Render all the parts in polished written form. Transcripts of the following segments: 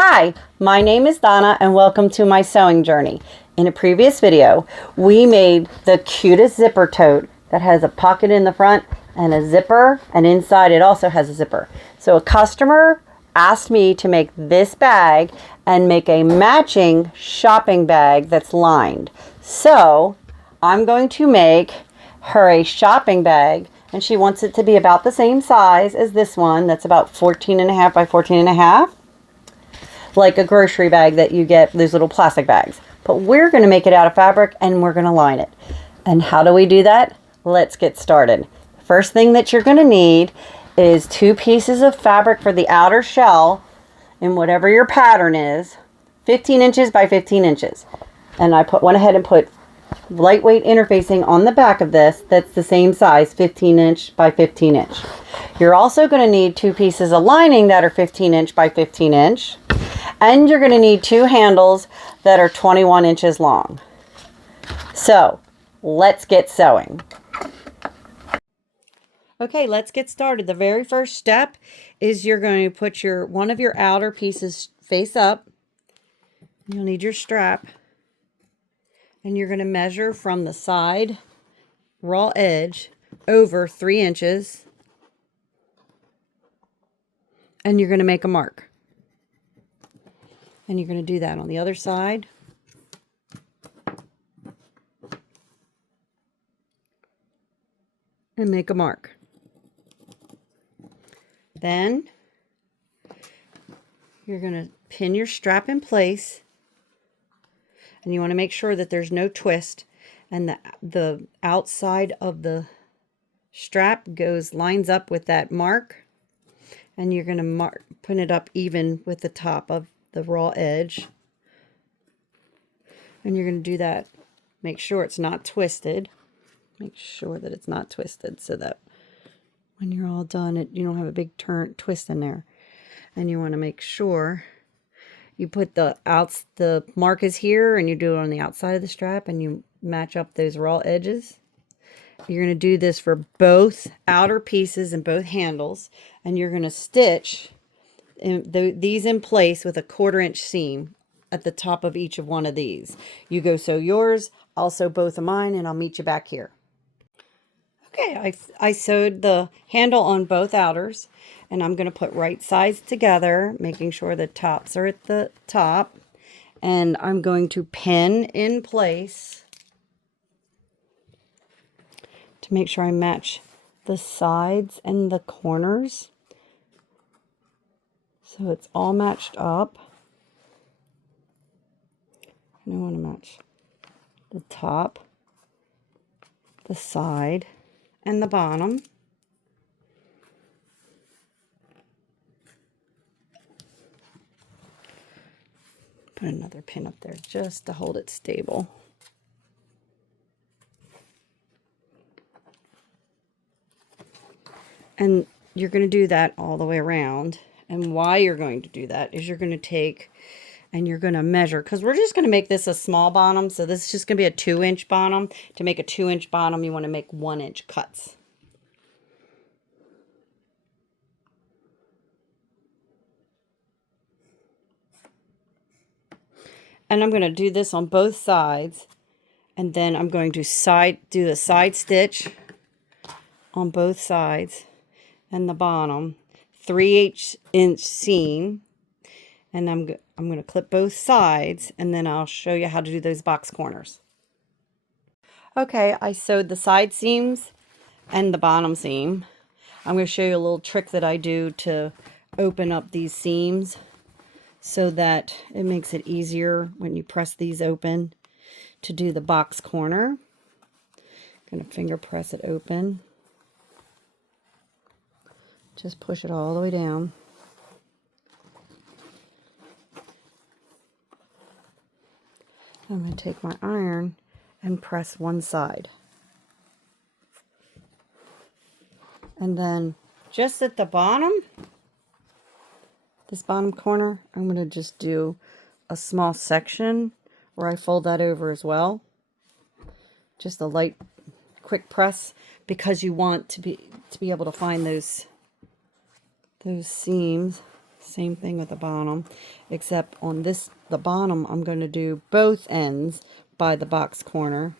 Hi, my name is Donna and welcome to my sewing journey. In a previous video, we made the cutest zipper tote that has a pocket in the front and a zipper, and inside it also has a zipper. So a customer asked me to make this bag and make a matching shopping bag that's lined. So I'm going to make her a shopping bag, and she wants it to be about the same size as this one that's about 14.5 by 14.5. Like a grocery bag that you get, those little plastic bags. But we're going to make it out of fabric and we're going to line it. And how do we do that? Let's get started. First thing that you're going to need is 2 pieces of fabric for the outer shell in whatever your pattern is, 15 inches by 15 inches. And I went ahead and put lightweight interfacing on the back of this that's the same size, 15 inch by 15 inch. You're also going to need 2 pieces of lining that are 15 inch by 15 inch. And you're going to need 2 handles that are 21 inches long. So let's get sewing. Okay, let's get started. The very first step is you're going to put one of your outer pieces face up. You'll need your strap. And you're going to measure from the side raw edge over 3 inches. And you're going to make a mark. And you're going to do that on the other side. And make a mark. Then you're going to pin your strap in place. And you want to make sure that there's no twist. And the outside of the strap lines up with that mark. And you're going to put it up even with the top of the raw edge, and you're going to do that. Make sure it's not twisted. Make sure that it's not twisted so that when you're all done, you don't have a big twist in there. And you want to make sure you put the mark is here, and you do it on the outside of the strap, and you match up those raw edges. You're going to do this for both outer pieces and both handles, and you're going to stitch these in place with a 1/4 inch seam at the top of each of one of these. You go sew yours, I'll sew both of mine, and I'll meet you back here. Okay, I sewed the handle on both outers, and I'm going to put right sides together, making sure the tops are at the top, and I'm going to pin in place to make sure I match the sides and the corners. So it's all matched up. And I want to match the top, the side, and the bottom. Put another pin up there just to hold it stable. And you're going to do that all the way around. And why you're going to do that is you're going to take and you're going to measure, because we're just going to make this a small bottom. So this is just going to be a 2-inch bottom. To make a 2-inch bottom, you want to make 1-inch cuts. And I'm going to do this on both sides. And then I'm going to do a side stitch on both sides and the bottom. 3/8 seam, and I'm going to clip both sides, and then I'll show you how to do those box corners. Okay, I sewed the side seams and the bottom seam. I'm going to show you a little trick that I do to open up these seams so that it makes it easier when you press these open to do the box corner. I'm going to finger press it open. Just push it all the way down. I'm going to take my iron and press one side. And then just at the bottom, this bottom corner, I'm going to just do a small section where I fold that over as well. Just a light, quick press, because you want to be able to find those seams. Same thing with the bottom, except on the bottom, I'm going to do both ends by the box corner.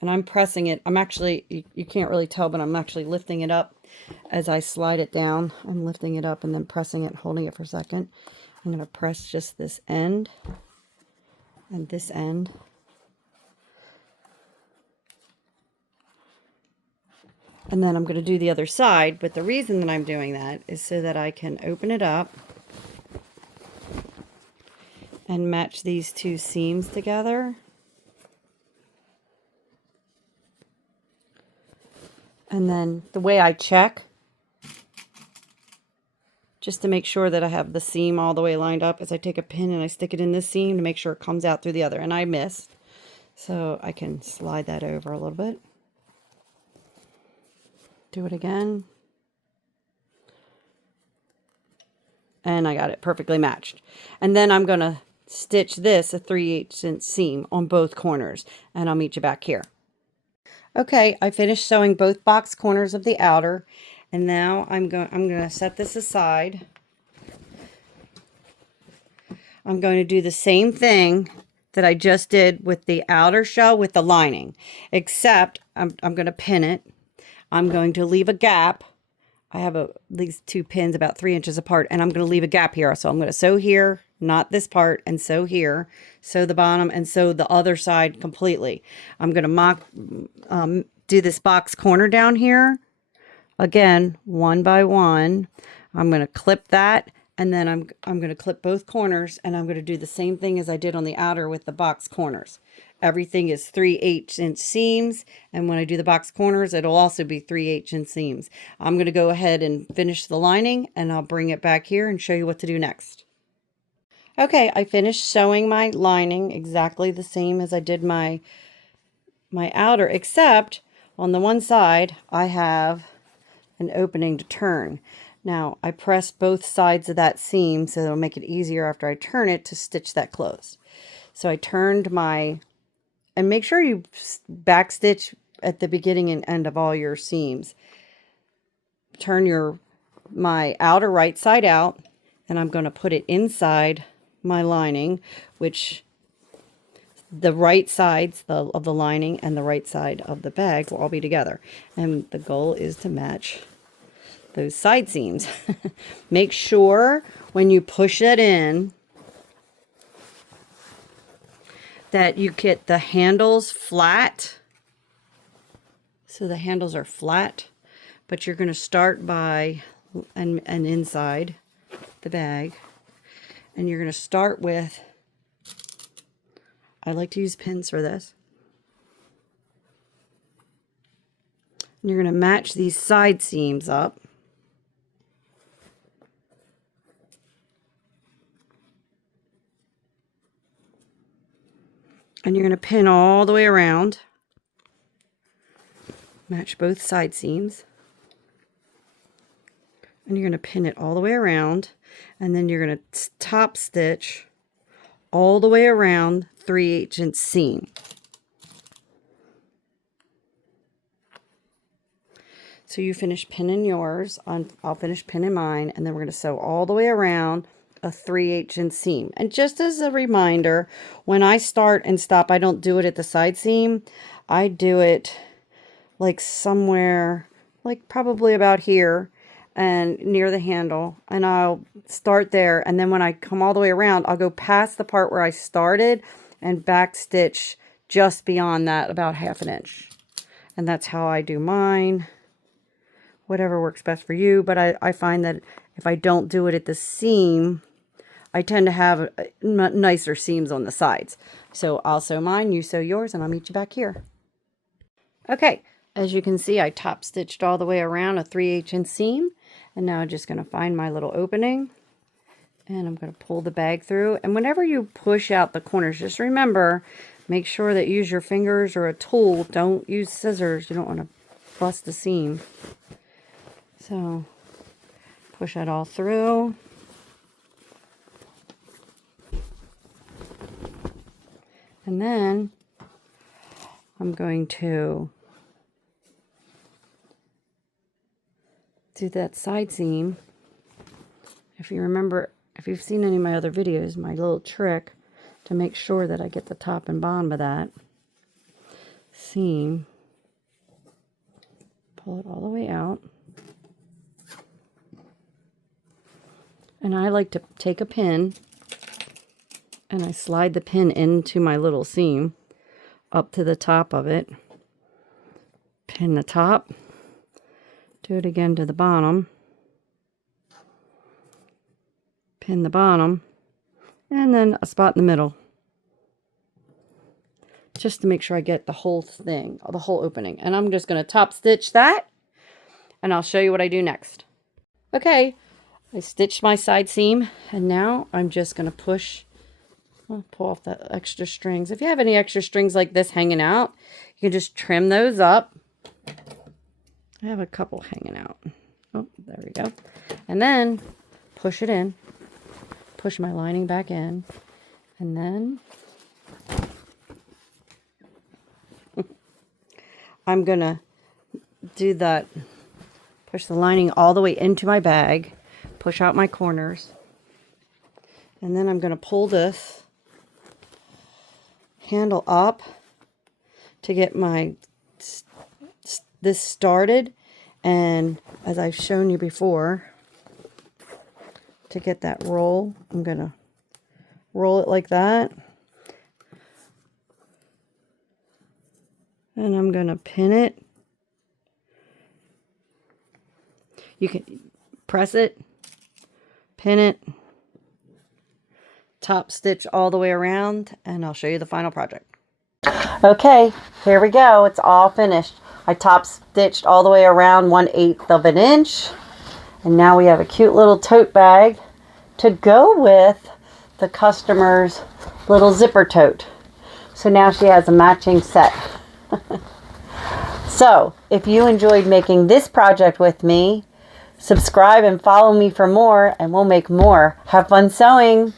And I'm pressing it. I'm actually, you can't really tell, but I'm actually lifting it up as I slide it down. I'm lifting it up and then pressing it, holding it for a second. I'm going to press just this end and this end. And then I'm going to do the other side, but the reason that I'm doing that is so that I can open it up and match these two seams together. And then the way I check, just to make sure that I have the seam all the way lined up, is I take a pin and I stick it in this seam to make sure it comes out through the other. And I missed, so I can slide that over a little bit. Do it again. And I got it perfectly matched. And then I'm going to stitch this a 3/8 inch seam on both corners, and I'll meet you back here. Okay, I finished sewing both box corners of the outer, and now I'm going to set this aside. I'm going to do the same thing that I just did with the outer shell with the lining, except I'm going to pin it. I'm going to leave a gap. I have these two pins about 3 inches apart, and I'm going to leave a gap here. So I'm going to sew here, not this part, and sew here, sew the bottom, and sew the other side completely. I'm going to do this box corner down here again, one by one. I'm going to clip that, and then I'm going to clip both corners, and I'm going to do the same thing as I did on the outer with the box corners. Everything is 3/8 inch seams, and when I do the box corners, it'll also be 3/8 inch seams. I'm going to go ahead and finish the lining, and I'll bring it back here and show you what to do next. Okay, I finished sewing my lining exactly the same as I did my outer, except on the one side I have an opening to turn. Now I press both sides of that seam so it'll make it easier after I turn it to stitch that closed. So I turned and make sure you back stitch at the beginning and end of all your seams. Turn my outer right side out, and I'm going to put it inside my lining, which the right sides of the lining and the right side of the bag will all be together. And the goal is to match those side seams. Make sure when you push it in that you get the handles flat. So the handles are flat, but you're going to start by and inside the bag, and you're going to start with, I like to use pins for this. And you're going to match these side seams up. And you're going to pin all the way around. Match both side seams. And you're going to pin it all the way around. And then you're going to top stitch all the way around 3/8 inch seam. So you finish pinning yours, I'll finish pinning mine, and then we're going to sew all the way around a 3/8 inch seam. And just as a reminder, when I start and stop, I don't do it at the side seam. I do it like somewhere, like probably about here and near the handle, and I'll start there, and then when I come all the way around, I'll go past the part where I started and back stitch just beyond that, about 1/2 inch. And that's how I do mine. Whatever works best for you, but I find that if I don't do it at the seam, I tend to have nicer seams on the sides. So I'll sew mine, you sew yours, and I'll meet you back here. Okay, as you can see, I top stitched all the way around a 3/8 inch seam, and now I'm just going to find my little opening, and I'm going to pull the bag through. And whenever you push out the corners, just remember, make sure that you use your fingers or a tool. Don't use scissors. You don't want to bust the seam. So push that all through. And then I'm going to do that side seam. If you remember, if you've seen any of my other videos, my little trick to make sure that I get the top and bottom of that seam, pull it all the way out. And I like to take a pin and I slide the pin into my little seam up to the top of it. Pin the top. Do it again to the bottom. Pin the bottom. And then a spot in the middle. Just to make sure I get the whole thing, the whole opening. And I'm just going to top stitch that. And I'll show you what I do next. Okay. I stitched my side seam, and now I'm just going to pull off the extra strings. If you have any extra strings like this hanging out, you can just trim those up. I have a couple hanging out. Oh, there we go. And then push it in, push my lining back in, and then I'm going to do that, push the lining all the way into my bag. Push out my corners, and then I'm going to pull this handle up to get this started, and as I've shown you before, to get that roll, I'm going to roll it like that, and I'm going to pin it. You can press it, pin it, top stitch all the way around, and I'll show you the final project. Okay, here we go. It's all finished. I top stitched all the way around 1/8 of an inch. And now we have a cute little tote bag to go with the customer's little zipper tote. So now she has a matching set. So, if you enjoyed making this project with me, subscribe and follow me for more, and we'll make more. Have fun sewing!